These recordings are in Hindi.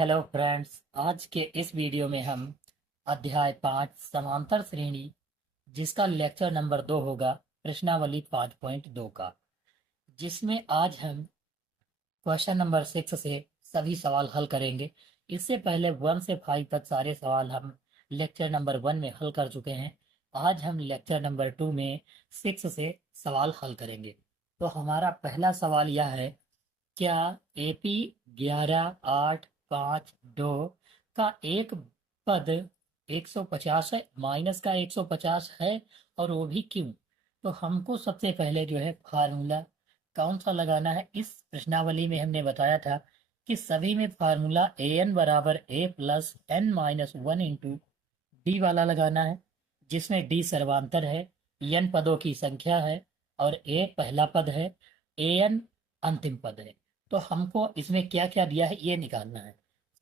हेलो फ्रेंड्स, आज के इस वीडियो में हम अध्याय 5 समांतर श्रेणी जिसका लेक्चर नंबर 2 होगा प्रश्नावली 5.2 का, जिसमें आज हम क्वेश्चन नंबर 6 से सभी सवाल हल करेंगे। इससे पहले 1 से 5 तक सारे सवाल हम लेक्चर नंबर 1 में हल कर चुके हैं। आज हम लेक्चर नंबर 2 में 6 से सवाल हल करेंगे। तो हमारा पहला सवाल यह है, क्या एपी 11.8.5.2 का एक पद 150 है, माइनस का 150 है, और वो भी क्यों? तो हमको सबसे पहले जो है फार्मूला कौन सा लगाना है। इस प्रश्नावली में हमने बताया था कि सभी में फार्मूला ए एन बराबर A plus N minus one into D वाला लगाना है, जिसमें डी सर्वांतर है, एन पदों की संख्या है और ए पहला पद है, ए एन अंतिम पद है। तो हमको इसमें क्या क्या दिया है ये निकालना है।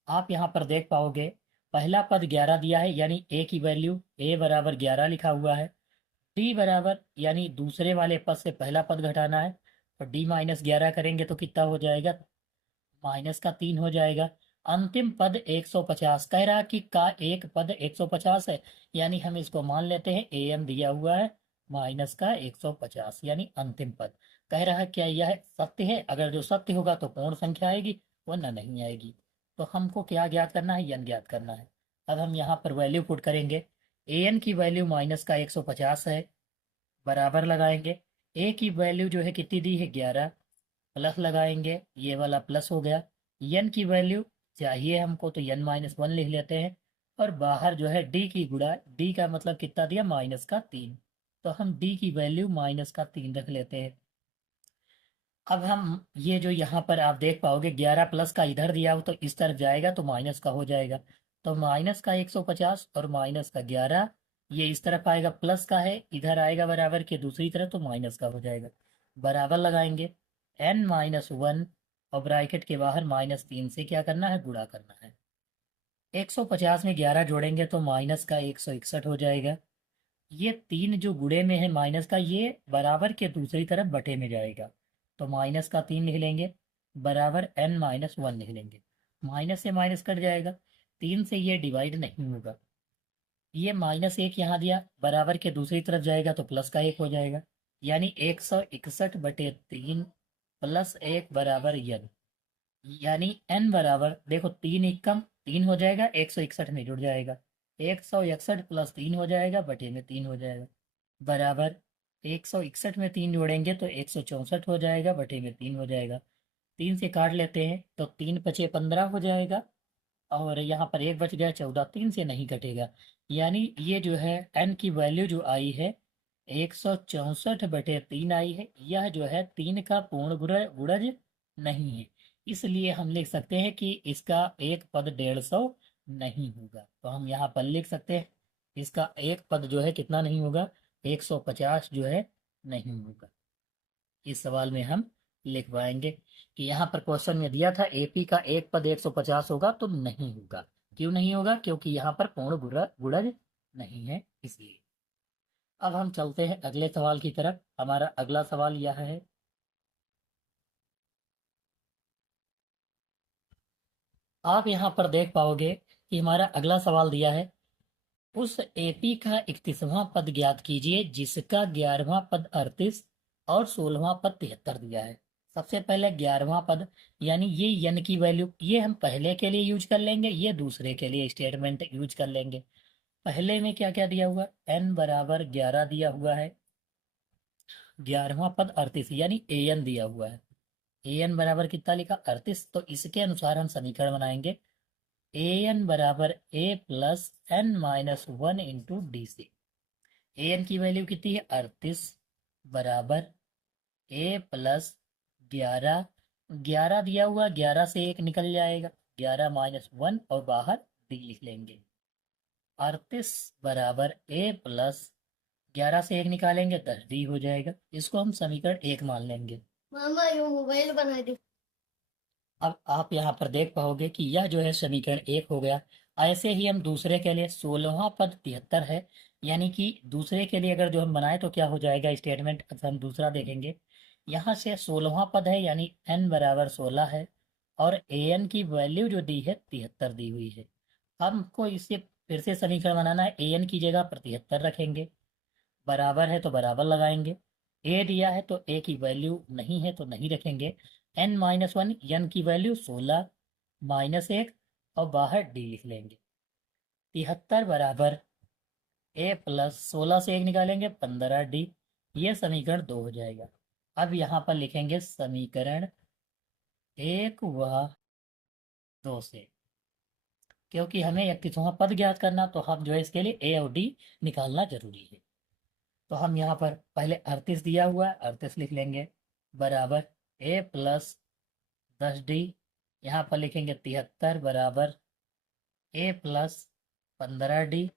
आप यहाँ पर देख पाओगे, पहला पद 11 दिया है, यानी ए की वैल्यू ए बराबर 11 लिखा हुआ है। डी बराबर यानी दूसरे वाले पद से पहला पद घटाना है, तो डी माइनस 11 करेंगे तो कितना हो जाएगा, माइनस का 3 हो जाएगा। अंतिम पद 150 कह रहा कि का एक पद 150 है, यानी हम इसको मान लेते हैं ए एम दिया हुआ है माइनस का 150 यानी अंतिम पद। कह रहा है क्या यह सत्य है? अगर जो सत्य होगा तो पूर्ण संख्या आएगी, वरना नहीं आएगी। तो हमको क्या ज्ञात करना है, एन ज्ञात करना है। अब हम यहाँ पर वैल्यू पुट करेंगे। ए एन की वैल्यू माइनस का 150 है, बराबर लगाएंगे। ए की वैल्यू जो है कितनी दी है, 11, प्लस लगाएंगे, ये वाला प्लस हो गया। एन की वैल्यू चाहिए हमको, तो एन माइनस वन लिख लेते हैं। और बाहर जो है डी की गुणा, डी का मतलब कितना दिया, माइनस का 3, तो हम डी की वैल्यू माइनस का 3 रख लेते हैं। अब हम ये जो यहाँ पर आप देख पाओगे 11 प्लस का इधर दिया हो तो इस तरफ जाएगा तो माइनस का हो जाएगा। तो माइनस का 150 और माइनस का 11, ये इस तरफ आएगा, प्लस का है इधर आएगा बराबर के दूसरी तरफ, तो माइनस का हो जाएगा। बराबर लगाएंगे, n माइनस वन और ब्रैकेट के बाहर -3 से क्या करना है, गुणा करना है। 150 में 11 जोड़ेंगे तो माइनस का 161 हो जाएगा। ये 3 जो गुणे में है माइनस का, ये बराबर के दूसरी तरफ बटे में जाएगा, तो माइनस का 3 लिख लेंगे, बराबर n माइनस वन लिख लेंगे। माइनस से माइनस कट जाएगा, 3 से ये डिवाइड नहीं होगा। ये -1 यहाँ दिया, बराबर के दूसरी तरफ जाएगा तो प्लस का 1 हो जाएगा, यानी 161/3 प्लस 1 बराबर n। यानी n बराबर देखो, 3 एकम 3 हो जाएगा, 161 में जुड़ जाएगा, 161 प्लस 3 हो जाएगा, बटे में 3 हो जाएगा, बराबर 161 में 3 जोड़ेंगे तो 164 हो जाएगा, बटे में 3 हो जाएगा। 3 से काट लेते हैं तो 3 पचे 15 हो जाएगा, और यहाँ पर 1 बच गया 14, 3 से नहीं कटेगा। यानी ये जो है n की वैल्यू जो आई है 164/3 आई है। यह जो है 3 का पूर्ण गुणज नहीं है, इसलिए हम लिख सकते हैं कि इसका एक पद 150 नहीं होगा। तो हम यहाँ पर लिख सकते हैं इसका एक पद जो है कितना नहीं होगा, 150 जो है नहीं होगा। इस सवाल में हम लिख पाएंगे कि यहाँ पर क्वेश्चन में दिया था एपी का एक पद 150 होगा, तो नहीं होगा। क्यों नहीं होगा? क्योंकि यहाँ पर पूर्ण गुणज नहीं है, इसलिए। अब हम चलते हैं अगले सवाल की तरफ। हमारा अगला सवाल यह है, आप यहाँ पर देख पाओगे कि हमारा अगला सवाल दिया है, उस एपी का 31वां पद ज्ञात कीजिए जिसका 11वां पद 38 और 16वां पद 73 दिया है। सबसे पहले 11वां पद, यानी ये n की वैल्यू, ये हम पहले के लिए यूज कर लेंगे, ये दूसरे के लिए स्टेटमेंट यूज कर लेंगे। पहले में क्या क्या दिया हुआ, n बराबर 11 दिया हुआ है, 11वां पद 38 यानी ए एन दिया हुआ है। ए एन बराबर कितना लिखा, 38, तो इसके अनुसार हम समीकरण बनाएंगे। ए एन बराबर A plus N minus one into D C. A N की वैल्यू कितनी है, 38, बराबर ए प्लस 11, 11 दिया हुआ, 11 से 1 निकल जाएगा, 11 माइनस वन और बाहर डी लिख लेंगे। 38 बराबर ए प्लस 11 से 1 निकालेंगे 10 डी हो जाएगा। इसको हम समीकरण 1 मान लेंगे। मामा यो मोबाइल बना दे। अब आप यहाँ पर देख पाओगे कि यह जो है समीकरण 1 हो गया। ऐसे ही हम दूसरे के लिए 16वां पद 73 है, यानी कि दूसरे के लिए अगर जो हम बनाए तो क्या हो जाएगा स्टेटमेंट, हम दूसरा देखेंगे। यहाँ से 16वां पद है, यानी n बराबर 16 है, और an की वैल्यू जो दी है 73 दी हुई है। हमको इसे फिर से समीकरण बनाना है। an की जगह पर 73 रखेंगे, बराबर है तो बराबर लगाएंगे। a दिया है तो a की वैल्यू नहीं है तो नहीं रखेंगे। n-1 n की वैल्यू 16 -1 और बाहर d लिख लेंगे। 73 बराबर a प्लस 16 से 1 निकालेंगे 15d। ये समीकरण 2 हो जाएगा। अब यहाँ पर लिखेंगे समीकरण 1 व 2 से, क्योंकि हमें 31वां पद ज्ञात करना, तो हम जो है इसके लिए a और d निकालना जरूरी है। तो हम यहाँ पर पहले 38 दिया हुआ है, 38 लिख लेंगे, बराबर a प्लस 10d। यहाँ पर लिखेंगे 73 बराबर a प्लस 15d।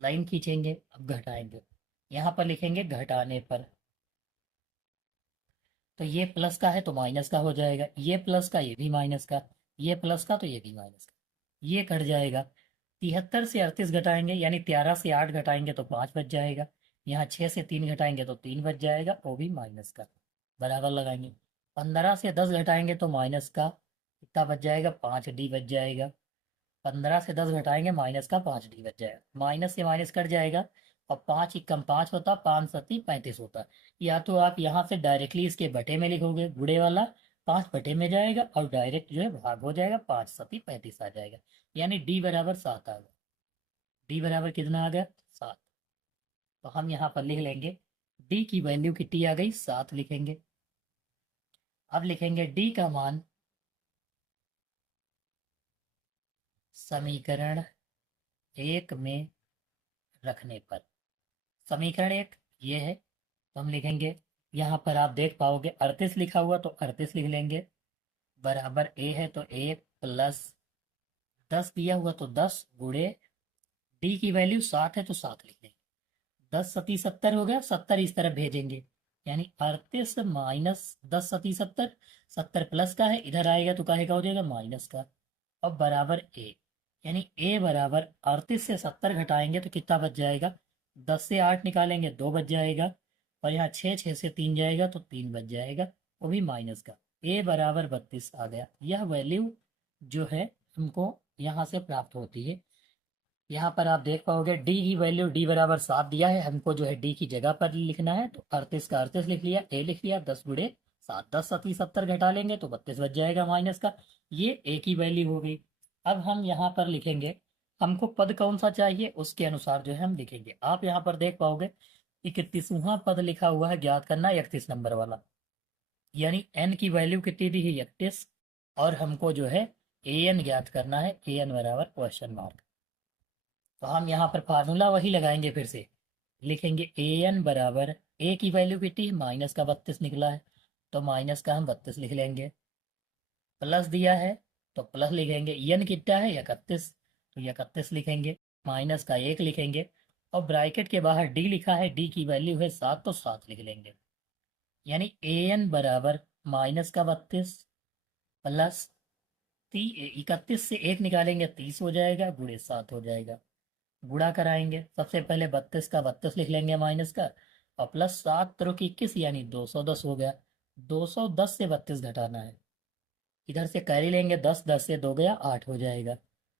लाइन खींचेंगे, अब घटाएंगे, यहाँ पर लिखेंगे घटाने पर, तो ये प्लस का है तो माइनस का हो जाएगा, ये प्लस का ये भी माइनस का, ये प्लस का तो ये भी माइनस का, ये कट जाएगा। 73 से 38 घटाएंगे, यानी 13 से 8 घटाएंगे तो 5 बच जाएगा। यहाँ 6 से 3 घटाएंगे तो 3 बच जाएगा, वो भी माइनस का, बराबर लगाएंगे। 15 से 10 घटाएंगे तो माइनस का कितना बच जाएगा, 5d बच जाएगा। 15 से 10 घटाएंगे माइनस का 5d बच जाएगा, माइनस से माइनस कट जाएगा और 5 एकम 5 होता, 5 सत्ती 35 होता। या तो आप यहाँ से डायरेक्टली इसके बटे में लिखोगे, गुड़े वाला 5 बटे में जाएगा और डायरेक्ट जो है भाग हो जाएगा, 5 सत्ती 35 आ जाएगा, यानी d बराबर 7 आ गया। d बराबर कितना आ गया, 7। तो हम यहाँ पर लिख लेंगे d की वैल्यू कितनी आ गई, 7 लिखेंगे। अब लिखेंगे d का मान समीकरण 1 में रखने पर। समीकरण 1 ये है, तो हम लिखेंगे, यहाँ पर आप देख पाओगे 38 लिखा हुआ, तो 38 लिख लेंगे, बराबर a है तो a प्लस 10 दिया हुआ तो 10 गुणे d की वैल्यू 7 है तो 7 लिख लेंगे। 10 सती 70 हो गया, 70 इस तरफ भेजेंगे, यानी 38 माइनस 10 सती 70, 70 प्लस का है, इधर आएगा तो काहे का हो जाएगा, माइनस का। अब बराबर a, यानी a बराबर 38 से 70 घटाएंगे तो कितना बच जाएगा, 10 से 8 निकालेंगे 2 बच जाएगा, और यहाँ 6 से 3 जाएगा तो 3 बच जाएगा, वो भी माइनस का। a बराबर 32 आ गया। यह वैल्यू जो है हमको यहाँ से प्राप्त होती है। यहाँ पर आप देख पाओगे d की वैल्यू d बराबर 7 दिया है, हमको जो है d की जगह पर लिखना है, तो 38 का 38 लिख लिया, a लिख लिया, 10 गुणे 7, 10 सती 70 घटा लेंगे तो 32 बच जाएगा माइनस का। ये a की वैल्यू हो गई। अब हम यहाँ पर लिखेंगे, हमको पद कौन सा चाहिए उसके अनुसार जो है हम लिखेंगे। आप यहाँ पर देख पाओगे 31वां पद लिखा हुआ है, ज्ञात करना 31 नंबर वाला, यानी n की वैल्यू कितनी दी है, 31, और हमको जो है an ज्ञात करना है, an बराबर क्वेश्चन मार्क। तो हम यहाँ पर फार्मूला वही लगाएंगे, फिर से लिखेंगे an बराबर a की वैल्यू कितनी है, माइनस का 32 निकला है, तो माइनस का हम 32 लिख लेंगे, प्लस दिया है तो प्लस लिखेंगे, n कितना है 31, तो 31 लिखेंगे, माइनस का 1 लिखेंगे, और ब्रैकेट के बाहर d लिखा है, d की वैल्यू है 7 तो 7 लिख लेंगे, यानी an बराबर माइनस का 32 प्लस 31 से 1 निकालेंगे 30 हो जाएगा, गुणे 7 हो जाएगा। गुणा कराएंगे, सबसे पहले 32 का 32 लिख लेंगे माइनस का, और प्लस 7 त्रिक 21 यानी 210 हो गया। 210 से 32 घटाना है, इधर से कैरी लेंगे, 10 10 से 2 गया 8 हो जाएगा।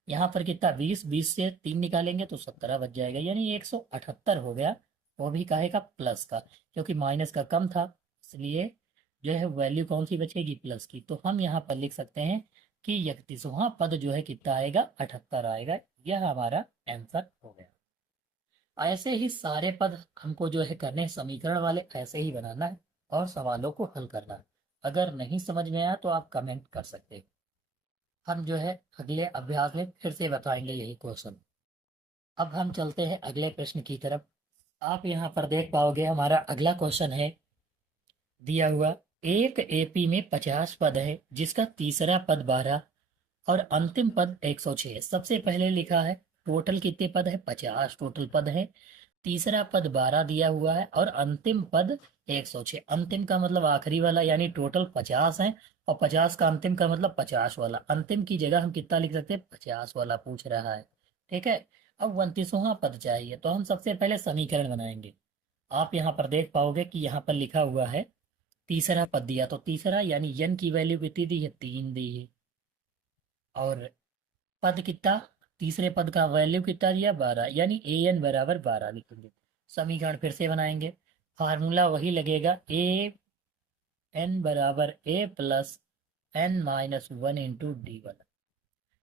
यहाँ पर कितना 20, 20 से 3 निकालेंगे तो 17 बच जाएगा, यानी 178 हो गया। वो भी काहे का, प्लस का, क्योंकि माइनस का कम था, इसलिए जो है वैल्यू कौन सी बचेगी, प्लस की। तो हम यहाँ पर लिख सकते हैं कि 31वां पद जो है कितना आएगा, 78 आएगा। यह हमारा आंसर हो गया। ऐसे ही सारे पद हमको जो है करने हैं, समीकरण वाले ऐसे ही बनाना है और सवालों को हल करना है। अगर नहीं समझ में आया तो आप कमेंट कर सकते हैं, हम जो है अगले अभ्यास में फिर से बताएंगे यही क्वेश्चन। अब हम चलते हैं अगले प्रश्न की तरफ। आप यहाँ पर देख पाओगे हमारा अगला क्वेश्चन है दिया हुआ, एक एपी में 50 पद है जिसका तीसरा पद 12 और अंतिम पद 106। सबसे पहले लिखा है टोटल कितने पद है, 50 टोटल पद है, तीसरा पद 12 दिया हुआ है और अंतिम पद 106। अंतिम का मतलब आखिरी वाला, यानी टोटल 50 है, और 50 का अंतिम का मतलब 50 वाला। अंतिम की जगह हम कितना लिख सकते हैं, 50 वाला पूछ रहा है, ठीक है। अब 29वां पद चाहिए, तो हम सबसे पहले समीकरण बनाएंगे। आप यहाँ पर देख पाओगे कि यहाँ पर लिखा हुआ है तीसरा पद दिया, तो तीसरा यानी n की वैल्यू कितनी दी है, 3 दी है। और पद कितना, तीसरे पद का वैल्यू कितना दिया, 12, यानी ए एन बराबर 12 लिखेंगे। समीकरण फिर से बनाएंगे। फार्मूला वही लगेगा, ए एन बराबर A plus N minus one into D वाला।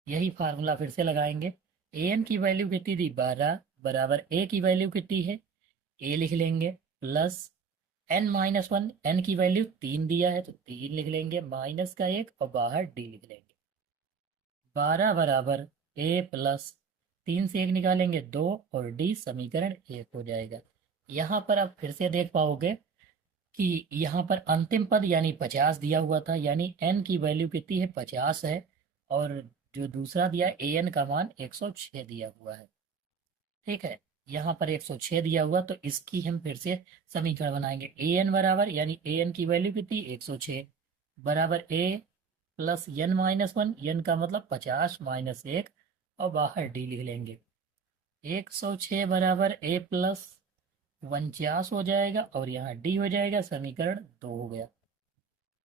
यही फार्मूला फिर से लगाएंगे। ए एन की वैल्यू कितनी दी, 12, बराबर ए की वैल्यू कितनी है, ए लिख लेंगे, plus N minus one, n की वैल्यू 3 दिया है तो 3 लिख लेंगे, माइनस का 1 और बाहर डी लिख लेंगे। 12 बराबर ए प्लस 3 से 1 निकालेंगे 2 और डी समीकरण 1 हो जाएगा। यहाँ पर आप फिर से देख पाओगे कि यहाँ पर अंतिम पद यानी 50 दिया हुआ था, यानी एन की वैल्यू कितनी है, 50 है। और जो दूसरा दिया ए एन का मान 106 दिया हुआ है। ठीक है, यहाँ पर 106 दिया हुआ, तो इसकी हम फिर से समीकरण बनाएंगे। ए एन बराबर, यानी ए एन की वैल्यू कितनी, 106, बराबर A plus N minus one, N का मतलब 50 माइनस 1 और बाहर डी लिख लेंगे। 106 बराबर ए प्लस 49 हो जाएगा और यहाँ डी हो जाएगा, समीकरण 2 हो गया।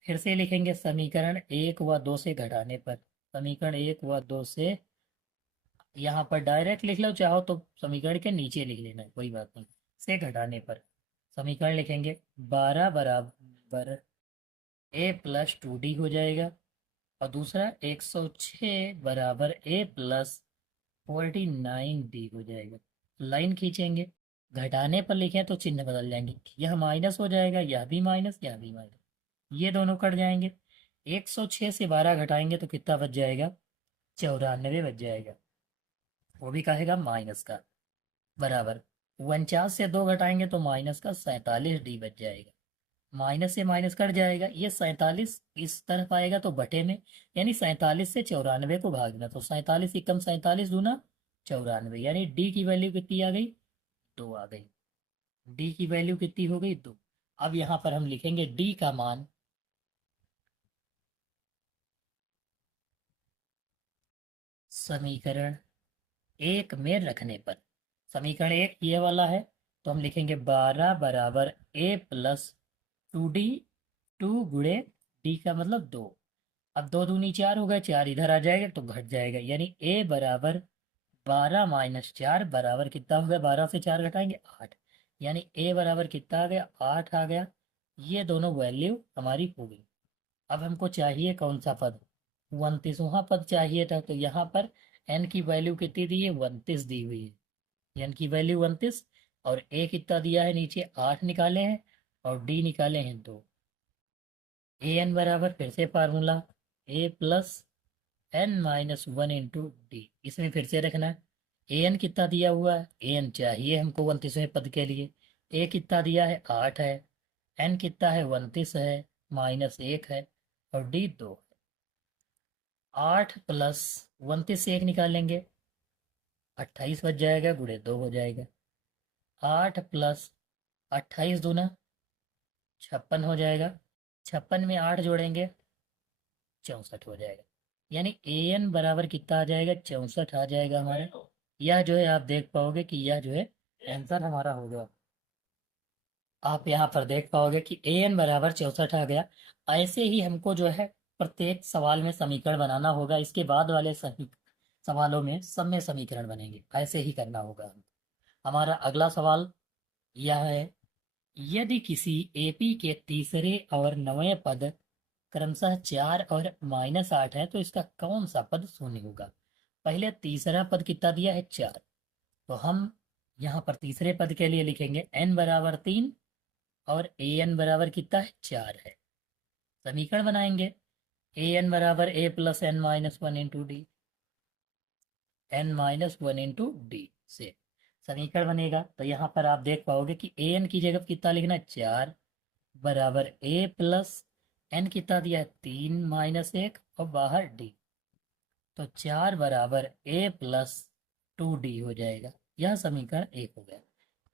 फिर से लिखेंगे समीकरण 1 व 2 से घटाने पर। समीकरण 1 व 2 से यहाँ पर डायरेक्ट लिख लो, चाहो तो समीकरण के नीचे लिख लेना, कोई बात नहीं। से घटाने पर समीकरण लिखेंगे 12 बराबर ए प्लस 2 डी हो जाएगा, और दूसरा 106 बराबर ए प्लस 49 डी हो जाएगा। लाइन खींचेंगे, घटाने पर लिखें तो चिन्ह बदल जाएंगे, यह माइनस हो जाएगा, यह भी माइनस, यह भी माइनस, ये दोनों कट जाएंगे। 106 से 12 घटाएंगे तो कितना बच जाएगा, 94 बच जाएगा, वो भी कहेगा माइनस का, बराबर 49 से 2 घटाएंगे तो माइनस का 47 डी बच जाएगा। माइनस से माइनस कट जाएगा, ये 47 इस तरफ आएगा तो बटे में, यानी 47 से 94 को भागना, तो 47 एकम 47 दूना 94, यानी डी की वैल्यू कितनी आ गई, 2 आ गई। डी की वैल्यू कितनी हो गई, 2। अब यहाँ पर हम लिखेंगे डी का मान, समीकरण 1 में रखने पर। समीकरण 1 ये वाला है, तो हम लिखेंगे 12 बराबर ए प्लस 2 डी, 2 गुणे डी का मतलब 2। अब 2 दूनी 4 हो गए, 4 इधर आ जाएगा तो घट जाएगा, यानी ए बराबर 12 माइनस 4 बराबर कितना हो गया, 12 से 4 घटाएंगे 8, यानी ए बराबर कितना आ गया, 8 आ गया। ये दोनों वैल्यू हमारी हो गई। अब हमको चाहिए कौन सा पद, 29वां पद चाहिए था, तो यहाँ पर एन की वैल्यू कितनी दी है, 29 दी हुई है, एन की वैल्यू 29, और ए कितना दिया है नीचे, 8 निकाले हैं और डी निकाले हैं 2। ए एन बराबर फिर से formula, A plus N minus one into D, इसमें फिर से रखना है। ए एन कितना दिया हुआ है, ए एन चाहिए हमको 29वें पद के लिए, ए कितना दिया है, 8 है, एन कितना है, 29 है, माइनस 1 है, और डी 2। 8 प्लस 29 से 1 निकालेंगे, 28 बच जाएगा, गुणे 2 हो जाएगा। 8 प्लस 28 दूना 56 हो जाएगा, 56 में 8 जोड़ेंगे 64 हो जाएगा, यानी ए एन बराबर कितना आ जाएगा, 64 आ जाएगा हमारे। यह जो है आप देख पाओगे कि यह जो है आंसर हमारा होगा। आप यहाँ पर देख पाओगे कि ए एन बराबर 64 आ गया। ऐसे ही हमको जो है प्रत्येक सवाल में समीकरण बनाना होगा, इसके बाद वाले सभी सवालों में सब में समीकरण बनेंगे, ऐसे ही करना होगा। हमारा अगला सवाल यह है, यदि किसी एपी के तीसरे और नवें पद क्रमशः 4 और -8 है तो इसका कौन सा पद शून्य होगा। पहले तीसरा पद कितना दिया है, 4, तो हम यहाँ पर तीसरे पद के लिए लिखेंगे n बराबर 3 और ए एन बराबर कितना है, 4 है। समीकरण बनाएंगे, ए एन बराबर A plus N minus one into D, N minus one into D से समीकरण बनेगा। तो यहाँ पर आप देख पाओगे कि ए एन की जगह कितना लिखना है, 4 बराबर ए प्लस एन कितना दिया है, 3 माइनस 1 और बाहर डी, तो 4 बराबर ए प्लस 2 डी हो जाएगा। यह समीकरण 1 हो गया।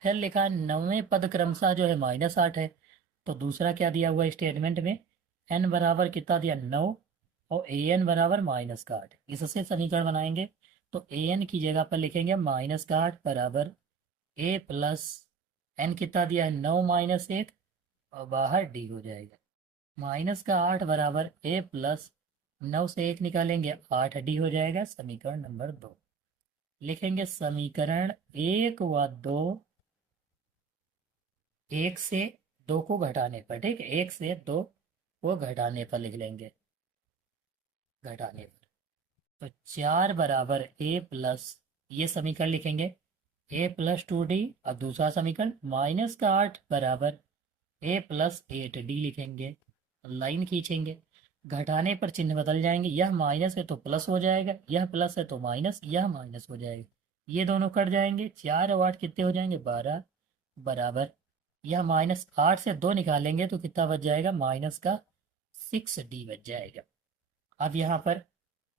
फिर लिखा है नौवें पद क्रमशः जो है -8 है, तो दूसरा क्या दिया हुआ है स्टेटमेंट में, एन बराबर कितना दिया, 9 और ए एन बराबर -8, इससे समीकरण बनाएंगे। तो ए एन की जगह पर लिखेंगे -8 बराबर ए प्लस एन कितना दिया है, 9 माइनस 1 और बाहर डी हो जाएगा। माइनस का 8 बराबर ए प्लस 9 से 1 निकालेंगे 8 डी हो जाएगा। समीकरण नंबर 2 लिखेंगे। समीकरण 1 व 2 1 से 2 को घटाने पर, ठीक है, 1 से 2 को घटाने पर लिख लेंगे, घटाने पर। तो 4 बराबर ए प्लस, ये समीकरण लिखेंगे ए प्लस 2 डी। अब दूसरा समीकरण माइनस का 8 बराबर ए प्लस 8 डी लिखेंगे, लाइन खींचेंगे। घटाने पर चिन्ह बदल जाएंगे, यह माइनस है तो प्लस हो जाएगा, यह प्लस है तो माइनस, यह माइनस हो जाएगा, ये दोनों कट जाएंगे। 4 और 8 कितने हो जाएंगे, 12 बराबर, यह माइनस 8 से 2 निकालेंगे तो कितना बच जाएगा, माइनस का 6 डी बच जाएगा। अब यहाँ पर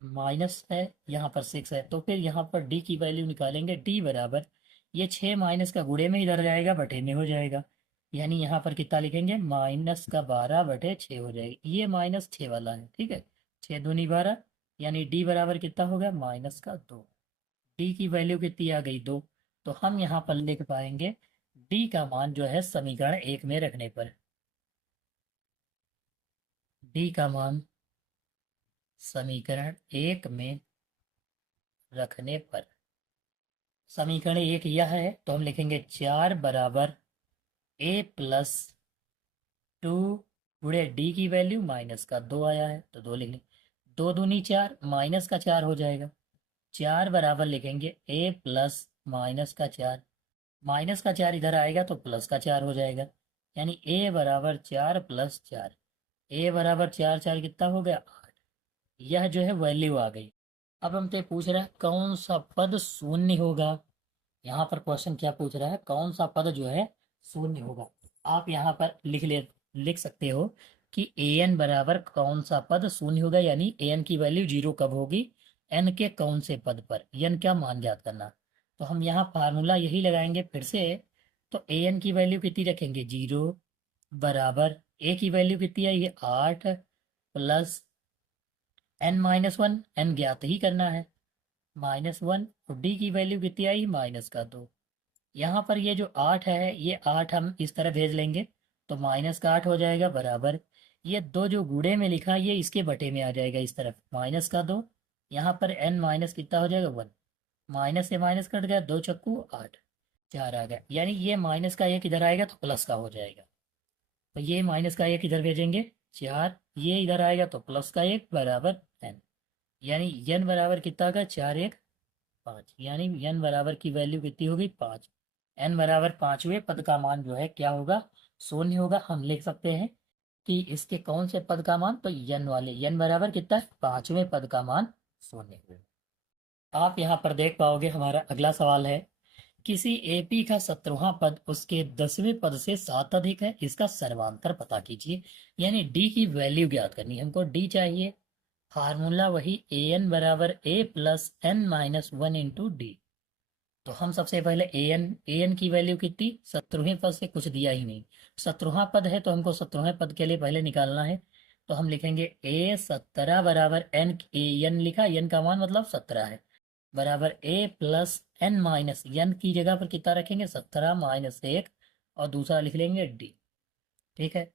माइनस है, यहाँ पर 6 है, तो फिर यहाँ पर डी की वैल्यू निकालेंगे। डी बराबर, ये 6 माइनस का गुणे में इधर जाएगा, बटे में हो जाएगा। यानी यहाँ पर कितना लिखेंगे, माइनस का 12 बटे 6 हो जाएगा। ये माइनस 6 वाला है, ठीक है, 6 दूनी 12, यानी डी बराबर कितना हो गया, माइनस का 2। डी की वैल्यू कितनी आ गई, 2। तो हम यहाँ पर लिख पाएंगे डी का मान जो है समीकरण 1 में रखने पर, डी का मान समीकरण 1 में रखने पर, समीकरण 1 यह है, तो हम लिखेंगे 4 बराबर ए प्लस 2 गुणे डी की वैल्यू माइनस का 2 आया है तो 2 लिख लें। 2 दूनी 4, माइनस का 4 हो जाएगा। 4 बराबर लिखेंगे ए प्लस माइनस का 4, माइनस का 4 इधर आएगा तो प्लस का 4 हो जाएगा। यानी ए बराबर 4 प्लस 4, ए बराबर 4 4 कितना हो गया, 8। यह जो है वैल्यू आ गई। अब हमसे पूछ रहा है कौन सा पद शून्य होगा। यहाँ पर क्वेश्चन क्या पूछ रहा है, कौन सा पद जो है शून्य होगा। आप यहाँ पर लिख सकते हो कि ए एन बराबर कौन सा पद शून्य होगा, यानी ए एन की वैल्यू 0 कब होगी, एन के कौन से पद पर, एन क्या मान ज्ञात करना। तो हम यहाँ फार्मूला यही लगाएंगे फिर से। तो ए एन की वैल्यू कितनी रखेंगे, 0 बराबर, ए की वैल्यू कितनी है, ये 8 प्लस एन माइनस 1, एन ज्ञात ही करना है, -1। तो डी की वैल्यू कितनी आई, माइनस का 2। यहाँ पर ये जो 8 है, ये 8 हम इस तरह भेज लेंगे तो माइनस का 8 हो जाएगा बराबर, ये 2 जो गुणे में लिखा ये इसके बटे में आ जाएगा इस तरफ, माइनस का 2। यहाँ पर एन माइनस कितना हो जाएगा, 1। माइनस से माइनस कट गया, 2 चक्कू 8, 4 आ गया। यानी ये माइनस का 1 इधर आएगा तो प्लस का हो जाएगा। तो ये माइनस का 1 इधर भेजेंगे 4, ये इधर आएगा तो प्लस का 1 बराबर एन। यानी एन बराबर कितना का, 4 1 5। यानी एन बराबर की वैल्यू कितनी होगी, 5। एन बराबर 5वें पद का मान जो है क्या होगा, शून्य होगा। हम लिख सकते हैं कि इसके कौन से पद का मान, तो एन वाले, एन बराबर कितना है, 5वें पद का मान शून्य होगा। आप यहाँ पर देख पाओगे हमारा अगला सवाल है, किसी एपी का 17वां पद उसके 10वें पद से 7 अधिक है, इसका सर्वांतर पता कीजिए। यानी डी की वैल्यू ज्ञात करनी है हमको, डी चाहिए। फार्मूला वही ए एन बराबर A plus N minus 1 into D. तो हम सबसे पहले ए एन की वैल्यू कितनी, 17वें पद से कुछ दिया ही नहीं, 17वां पद है तो हमको 17वें पद के लिए पहले निकालना है। तो हम लिखेंगे ए 17 बराबर एन, ए एन लिखा, एन का मान मतलब 17 है, बराबर A plus N minus, N की जगह पर कितना रखेंगे, 17 माइनस 1, और दूसरा लिख लेंगे डी, ठीक है।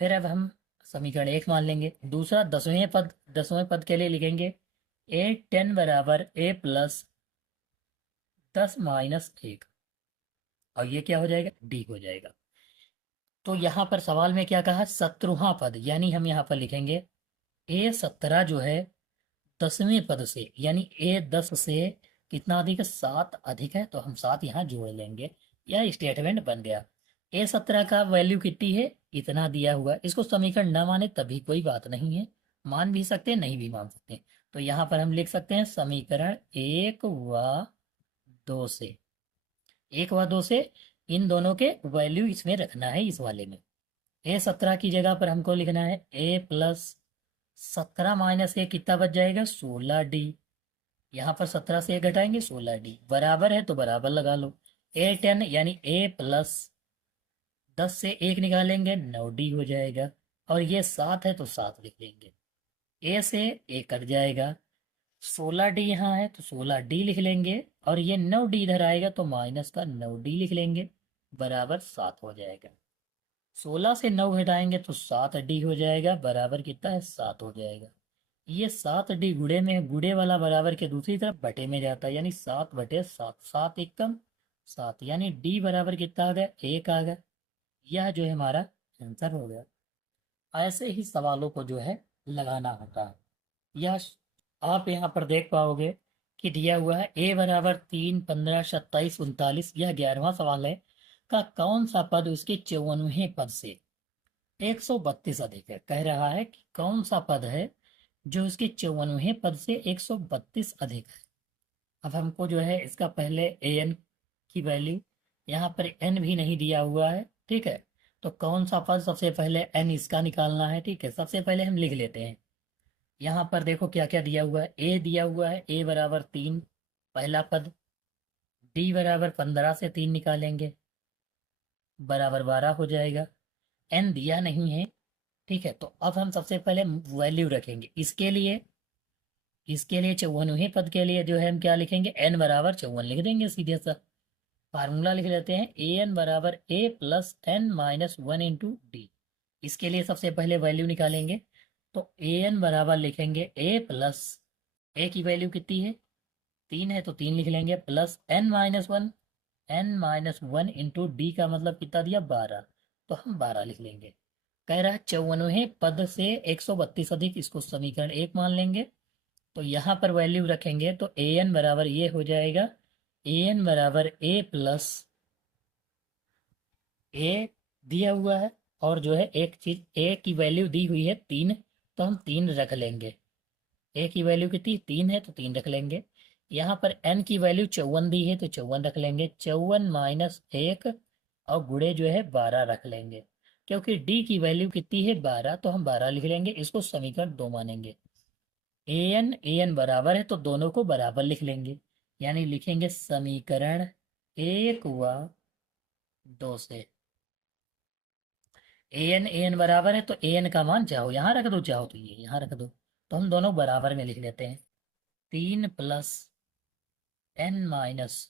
फिर अब हम समीकरण 1 मान लेंगे। दूसरा 10वें पद के लिए लिखेंगे ए 10 बराबर ए प्लस 10 माइनस 1, और ये क्या हो जाएगा, डी हो जाएगा। तो यहाँ पर सवाल में क्या कहा, 17वां पद, यानी हम यहाँ पर लिखेंगे ए 17 जो है 10वें पद से, यानी ए 10 से कितना अधिक है, 7 अधिक है, तो हम 7 यहाँ जोड़ लेंगे। यह स्टेटमेंट बन गया। ए 17 का वैल्यू कितनी है, इतना दिया हुआ, इसको समीकरण न माने तभी कोई बात नहीं है, मान भी सकते हैं नहीं भी मान सकते हैं। तो यहाँ पर हम लिख सकते हैं समीकरण 1 व 2 से, 1 व 2 से इन दोनों के वैल्यू इसमें रखना है, इस वाले में। ए 17 की जगह पर हमको लिखना है ए प्लस 17 माइनस ए कितना बच जाएगा, 16 डी। यहाँ पर 17 से 1 घटाएंगे, 16 डी बराबर है तो बराबर लगा लो। ए 10 यानी ए प्लस 10 से 1 निकालेंगे, 9 डी हो जाएगा। और ये 7 है तो 7 लिख लेंगे, ए से ए कट जाएगा, 16 डी यहाँ है तो 16 डी लिख लेंगे, और ये 9 डी इधर आएगा तो माइनस का 9 डी लिख लेंगे, बराबर 7 हो जाएगा। 16 से 9 घटाएंगे तो 7D हो जाएगा, बराबर कितना है 7 हो जाएगा। ये 7D गुणे में, गुणे वाला बराबर के दूसरी तरफ बटे में जाता है, यानी 7/7, 7 एक कम 7, यानी D बराबर कितना आ गया 1 आ गया। यह जो है हमारा आंसर हो गया। ऐसे ही सवालों को जो है लगाना होता है। यह आप यहाँ पर देख पाओगे कि दिया हुआ है a बराबर 3, 15, 27, 39, यह 11वां सवाल है, का कौन सा पद उसके 54वें पद से 132 अधिक है। कह रहा है कि कौन सा पद है जो उसके 54वें पद से 132 अधिक है। अब हमको जो है इसका पहले an की वैल्यू, यहाँ पर n भी नहीं दिया हुआ है, ठीक है। तो कौन सा पद, सबसे पहले n इसका निकालना है, ठीक है। सबसे पहले हम लिख लेते हैं। यहाँ पर देखो क्या क्या दिया हुआ है। a दिया हुआ है, a बराबर 3 पहला पद, d बराबर 15 से 3 निकालेंगे बराबर 12 हो जाएगा। n दिया नहीं है, ठीक है। तो अब हम सबसे पहले वैल्यू रखेंगे इसके लिए। 54वें पद के लिए जो है हम क्या लिखेंगे, n बराबर 54 लिख देंगे सीधे सा। फार्मूला लिख लेते हैं, ए एन बराबर a plus n minus 1 into D. इसके लिए सबसे पहले वैल्यू निकालेंगे, तो ए एन बराबर लिखेंगे a प्लस, a की वैल्यू कितनी है 3 है तो 3 लिख लेंगे, प्लस n-1 इंटू डी का मतलब कितना दिया 12, तो हम 12 लिख लेंगे। कह रहा है 54वें पद से 132 अधिक, इसको समीकरण 1 मान लेंगे। तो यहाँ पर वैल्यू रखेंगे तो ए एन बराबर ये हो जाएगा, ए एन बराबर a प्लस a दिया हुआ है, और जो है एक चीज a की वैल्यू दी हुई है 3, तो हम 3 रख लेंगे। a की वैल्यू कितनी 3 है तो 3 रख लेंगे। यहाँ पर n की वैल्यू 54 दी है तो 54 रख लेंगे, 54 माइनस 1 और गुणे जो है 12 रख लेंगे। क्योंकि d की वैल्यू कितनी है 12, तो हम 12 लिख लेंगे, इसको समीकरण 2 मानेंगे। an बराबर है तो दोनों को बराबर लिख लेंगे, यानी लिखेंगे समीकरण 1 व 2 से an बराबर है तो an का मान चाहो यहाँ रख दो, चाहो तो ये यहाँ रख दो, तो हम दोनों बराबर में लिख लेते हैं। 3 plus n minus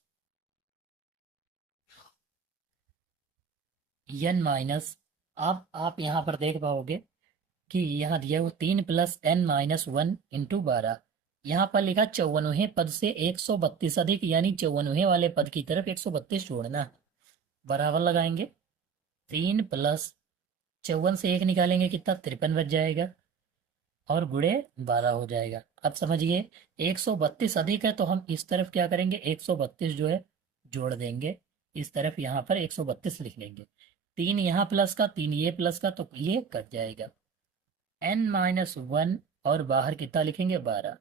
n minus, अब आप यहाँ पर देख पाओगे कि यहाँ दिया हुआ 3 प्लस n माइनस 1 इंटू 12। यहाँ पर लिखा 54वें पद से 132 अधिक, यानी 54वें वाले पद की तरफ 132 जोड़ना है। बराबर लगाएंगे, 3 प्लस 54 से 1 निकालेंगे कितना 53 बच जाएगा, और गुणे 12 हो जाएगा। अब समझिए 132 अधिक है तो हम इस तरफ क्या करेंगे 132 जो है जोड़ देंगे, इस तरफ यहाँ पर 132 लिख लेंगे। 3 यहाँ प्लस का, 3 ये प्लस का, तो ये कट जाएगा। n-1 और बाहर कितना लिखेंगे 12,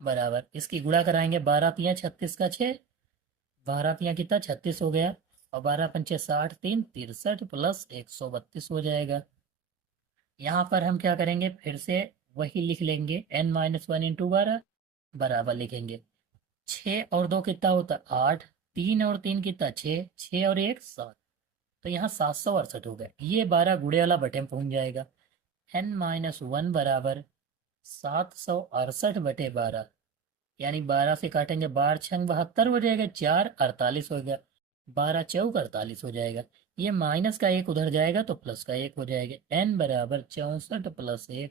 बराबर इसकी गुणा कराएंगे, 12 तिया 36 का 6, 12 तिया कितना 36 हो गया, और 12 पंचे 60, 3 63 प्लस 132 हो जाएगा। यहाँ पर हम क्या करेंगे, फिर से वही लिख लेंगे, n-1 इंटू 12 बराबर लिखेंगे, 6 और 2 कितना होता 8, 3 और 3 कितना 6, 6 और 1 7, तो यहाँ 768 हो गए। ये 12 गुड़े वाला बटे में पहुंच जाएगा। n-1 बराबर 768/12, यानी 12 से काटेंगे, 12 छंग 72 हो जाएगा, 4 48 हो गया, 12 चौक 48 हो जाएगा। ये माइनस का 1 उधर जाएगा तो प्लस का 1 हो जाएगा। n बराबर 64 प्लस 1,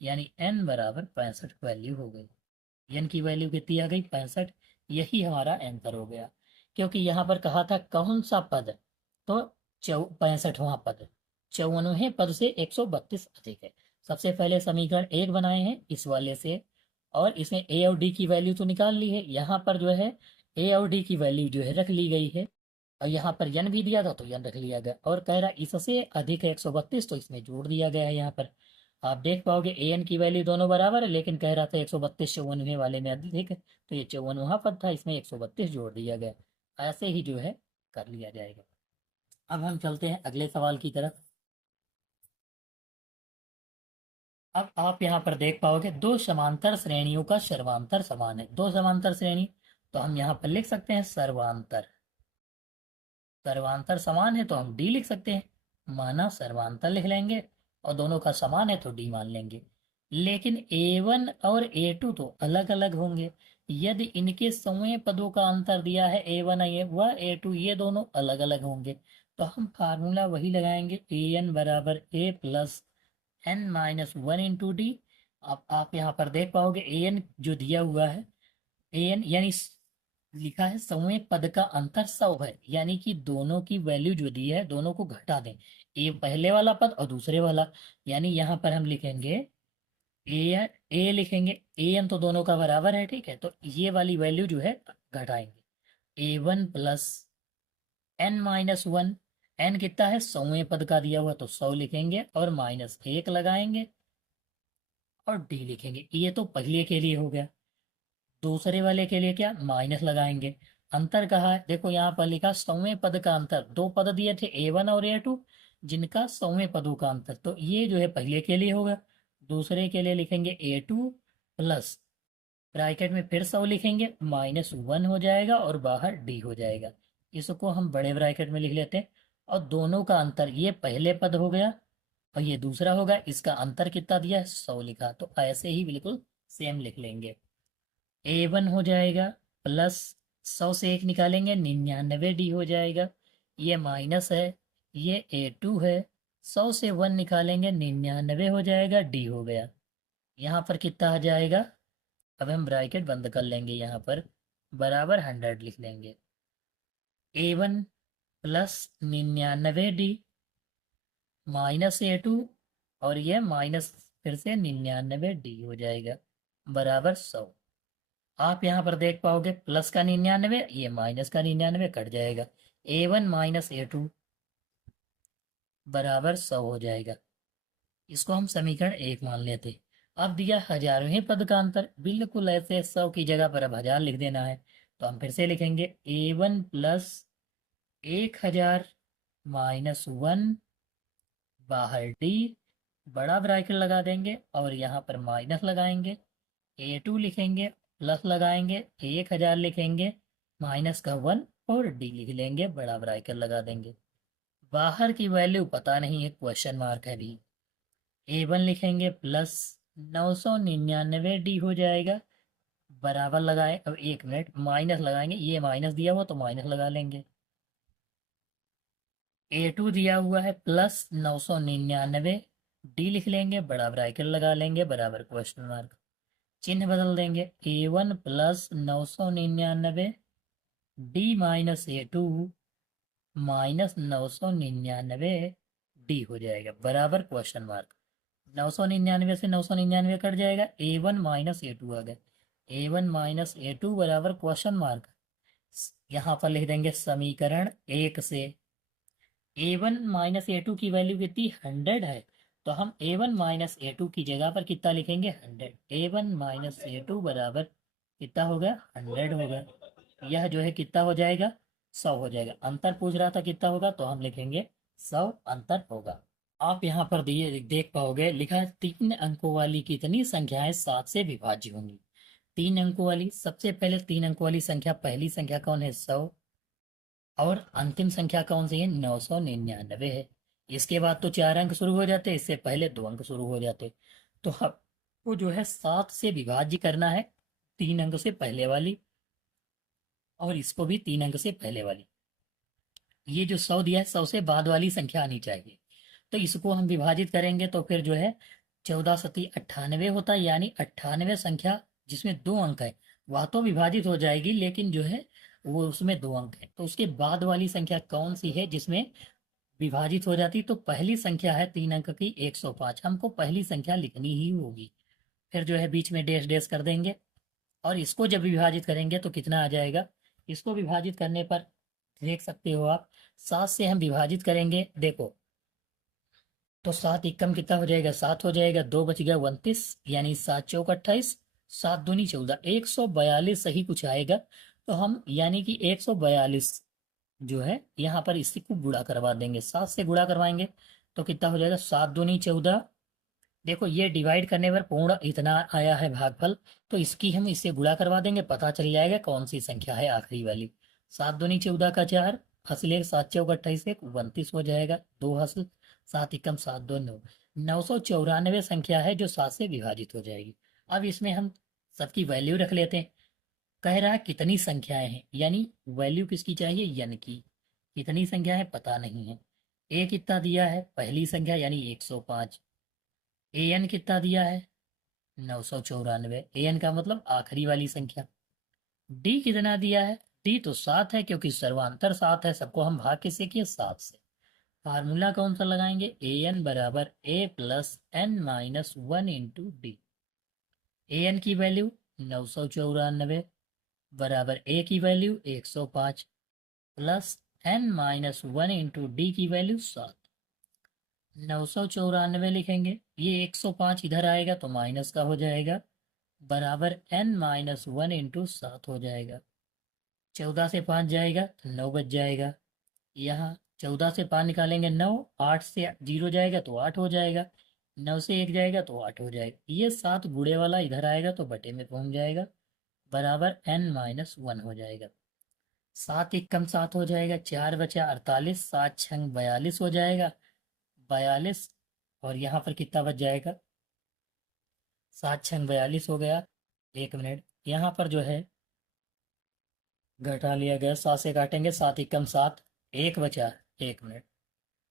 यानी n बराबर 65 वैल्यू हो गई। n की वैल्यू कितनी आ गई 65, यही हमारा आंसर हो गया। क्योंकि यहाँ पर कहा था कौन सा पद, तो 65वां पद 54वें पद से 132 अधिक है। सबसे पहले समीकरण 1 बनाए हैं इस वाले से, और इसमें a और d की वैल्यू तो निकाल ली है। यहाँ पर जो है a और d की वैल्यू जो है रख ली गई है, और यहाँ पर n भी दिया था तो n रख लिया गया, और कह रहा इससे अधिक है 132, तो इसमें जोड़ दिया गया है। यहाँ पर आप देख पाओगे an की वैल्यू दोनों बराबर है, लेकिन कह रहा था 132 54वें वाले में अधिक है, तो ये 54वां पद था, इसमें 132 जोड़ दिया गया। ऐसे ही जो है कर लिया जाएगा। अब हम चलते हैं अगले सवाल की तरफ। अब आप यहाँ पर देख पाओगे दो समांतर श्रेणियों का सर्वांतर समान है। दो समांतर श्रेणी, तो हम यहाँ पर लिख सकते हैं सर्वांतर, सर्वांतर समान है तो हम डी लिख सकते हैं, माना सर्वांतर लिख लेंगे, और दोनों का समान है तो डी मान लेंगे। लेकिन a1 और a2 तो अलग अलग होंगे। यदि इनके समूह पदों का अंतर दिया है a1 व a2, ये दोनों अलग अलग होंगे, तो हम फार्मूला वही लगाएंगे, ए एन बराबर A plus N minus one into D. अब आप यहाँ पर देख पाओगे ए एन जो दिया हुआ है, ए एन यानी लिखा है सौवें पद का अंतर 100 है, यानी कि दोनों की वैल्यू जो दी है दोनों को घटा दें, ए पहले वाला पद और दूसरे वाला, यानी यहाँ पर हम लिखेंगे ए, ए लिखेंगे, ए एन तो दोनों का बराबर है, ठीक है, तो ये वाली वैल्यू जो है घटाएंगे, A one plus N minus one, N कितना है सौवें पद का दिया हुआ तो 100 लिखेंगे और माइनस एक लगाएंगे और डी लिखेंगे। ये तो पहले के लिए हो गया। दूसरे वाले के लिए क्या, माइनस लगाएंगे। अंतर कहाँ है, देखो यहाँ पर लिखा सौवें पद का अंतर, दो पद दिए थे ए वन और ए टू, जिनका सौवें पदों का अंतर, तो ये जो है पहले के लिए होगा। दूसरे के लिए लिखेंगे ए टू प्लस ब्रैकेट में फिर 100 लिखेंगे, माइनस वन हो जाएगा और बाहर डी हो जाएगा। इसको हम बड़े ब्रैकेट में लिख लेते हैं। और दोनों का अंतर, ये पहले पद हो गया और ये दूसरा होगा, इसका अंतर कितना दिया है 100 लिखा, तो ऐसे ही बिल्कुल सेम लिख लेंगे। ए वन हो जाएगा प्लस 100 से एक निकालेंगे 99 डी हो जाएगा, ये माइनस है, ये ए टू है, 100 से वन निकालेंगे 99 हो जाएगा, डी हो गया। यहाँ पर कितना आ जाएगा, अब हम ब्रैकेट बंद कर लेंगे, यहाँ पर बराबर 100 लिख लेंगे, A one plus 99 D minus A two, और ये माइनस फिर से 99 डी हो जाएगा बराबर 100। आप यहाँ पर देख पाओगे प्लस का 99, ये माइनस का 99 कट जाएगा, ए वन माइनस ए टू बराबर 100 हो जाएगा। इसको हम समीकरण एक मान लेते। अब दिया हजारवें पद का अंतर, बिल्कुल ऐसे 100 की जगह पर अब 1000 लिख देना है, तो हम फिर से लिखेंगे ए वन प्लस 1000 माइनस वन, बाहर डी, बड़ा ब्रैकेट लगा देंगे और यहाँ पर माइनस लगाएंगे, ए टू लिखेंगे प्लस लगाएंगे 1000 लिखेंगे माइनस का वन और डी लिख लेंगे, बड़ा ब्रैकेट लगा देंगे। बाहर की वैल्यू पता नहीं है, क्वेश्चन मार्क है भी, ए वन लिखेंगे प्लस 999 डी हो जाएगा, बराबर लगाए, अब एक मिनट माइनस लगाएंगे, ये माइनस दिया हुआ तो माइनस लगा लेंगे, ए टू दिया हुआ है प्लस 999 डी लिख लेंगे, बड़ा ब्रैकेट लगा लेंगे, बराबर क्वेश्चन मार्क, चिन्ह बदल देंगे, A one plus 999 D minus A two minus 999 D हो जाएगा बराबर क्वेश्चन मार्क। 999 से 999 कट जाएगा, ए वन माइनस ए टू आ गया, ए वन माइनस ए टू बराबर क्वेश्चन मार्क। यहाँ पर लिख देंगे समीकरण एक से, ए वन माइनस ए टू की वैल्यू कितनी 100 है, तो हम ए वन माइनस ए टू की जगह पर कितना लिखेंगे 100, ए वन माइनस ए टू बराबर कितना हो गया 100 होगा, यह जो है कितना हो जाएगा 100 हो जाएगा। अंतर पूछ रहा था कितना होगा, तो हम लिखेंगे 100 अंतर होगा। आप यहाँ पर दिए देख पाओगे लिखा है 3 अंकों वाली कितनी संख्याएं 7 से विभाज्य होंगी। 3 अंकों वाली, सबसे पहले 3 अंकों वाली संख्या, पहली संख्या कौन है 100, और अंतिम संख्या कौन सी है 999 है। इसके बाद तो 4 अंक शुरू हो जाते, इससे पहले 2 अंक शुरू हो जाते, तो हमको जो है 7 से विभाज्य करना है 3 अंक से पहले वाली, और इसको भी 3 अंक से पहले वाली। ये जो 100 दिया है 100 से बाद वाली संख्या आनी चाहिए, तो इसको हम विभाजित करेंगे तो फिर जो है 14 सती 98 होता है, यानी 98 संख्या जिसमें 2 अंक है वह तो विभाजित हो जाएगी, लेकिन जो है वो उसमें 2 अंक है, तो उसके बाद वाली संख्या कौन सी है जिसमें विभाजित हो जाती, तो पहली संख्या है 3 अंक की 105, हमको पहली संख्या लिखनी ही होगी। फिर जो है बीच में डैश डैश कर देंगे, और इसको जब विभाजित करेंगे तो कितना आ जाएगा, इसको विभाजित करने पर देख सकते हो आप, 7 से हम विभाजित करेंगे, देखो तो 7 एकम कितना हो जाएगा 7 हो जाएगा, 2 बच गया 29, यानी 7 चौक 28, 7 दूनी 14, 142 सही कुछ आएगा, तो हम यानी कि 142 जो है यहाँ पर इसी को गुणा करवा देंगे, 7 से गुणा करवाएंगे तो कितना हो जाएगा 7 दूनी 14, देखो ये डिवाइड करने पर पूर्ण इतना आया है भागफल, तो इसकी हम इससे गुणा करवा देंगे, पता चल जाएगा कौन सी संख्या है आखिरी वाली। 7 दूनी 14 का 4, हासिल 1, 7 चौक 28 1 29 हो जाएगा, 2 हासिल, 7 एकम 7 2 9, 994 संख्या है जो 7 से विभाजित हो जाएगी। अब इसमें हम सबकी वैल्यू रख लेते हैं, कह रहा है कितनी संख्याएं हैं, यानी वैल्यू किसकी चाहिए n की, कितनी संख्या है पता नहीं है। ए कितना दिया है, पहली संख्या यानी 105। ए एन कितना दिया है, 994। ए एन का मतलब आखिरी वाली संख्या। डी कितना दिया है, डी तो 7 है क्योंकि सर्वांतर 7 है, सबको हम भाग किससे किए, 7 से। फार्मूला कौन सा लगाएंगे, ए एन बराबर A plus N minus 1 into D. A N की वैल्यू 994 बराबर ए की value 105 plus N minus 1 into D की वैल्यू 7। 994 लिखेंगे, ये 105 इधर आएगा तो माइनस का हो जाएगा, बराबर एन माइनस 1 इंटू 7 हो जाएगा। 14 से 5 जाएगा तो 9 बच जाएगा। यहाँ 14 से 5 निकालेंगे 9, 8 से 0 जाएगा तो 8 हो जाएगा, 9 से 1 जाएगा तो 8 हो जाएगा। ये 7 गुणे वाला इधर आएगा तो बटे में पहुंच जाएगा, बराबर n माइनस 1 हो जाएगा। 7 एक कम 7 हो जाएगा, 4 बचा 48, 7 छंग 42 हो जाएगा, 42। और यहाँ पर कितना बच जाएगा, 7 छंग 42 हो गया। 1 मिनट, यहाँ पर जो है घटा लिया गया, 7 से काटेंगे, 7 एक कम 7, 1 बचा। 1 मिनट,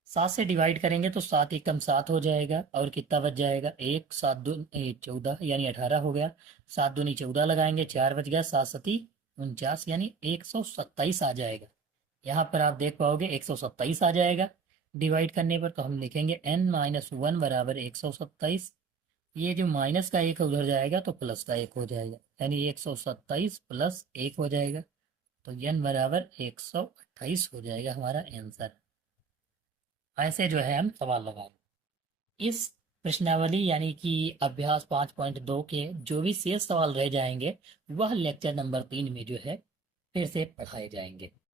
7 से डिवाइड करेंगे तो 7 एक कम 7 हो जाएगा, और कितना बच जाएगा, 1, 7 दो 14 यानी 18 हो गया। 7 दूनी 14 लगाएंगे, 4 बच गया, 7 सती 49 यानी 127 आ जाएगा। यहाँ पर आप देख पाओगे 127 आ जाएगा डिवाइड करने पर, तो हम लिखेंगे n माइनस 1 बराबर 127। ये जो माइनस का 1 उधर जाएगा तो प्लस का 1 हो जाएगा, यानी 127 प्लस 1 हो जाएगा, तो n बराबर 128 हो जाएगा हमारा आंसर। ऐसे जो है हम सवाल लगाएंगे। इस प्रश्नावली यानी कि अभ्यास 5.2 के जो भी शेष सवाल रह जाएंगे वह लेक्चर नंबर 3 में जो है फिर से पढ़ाए जाएंगे।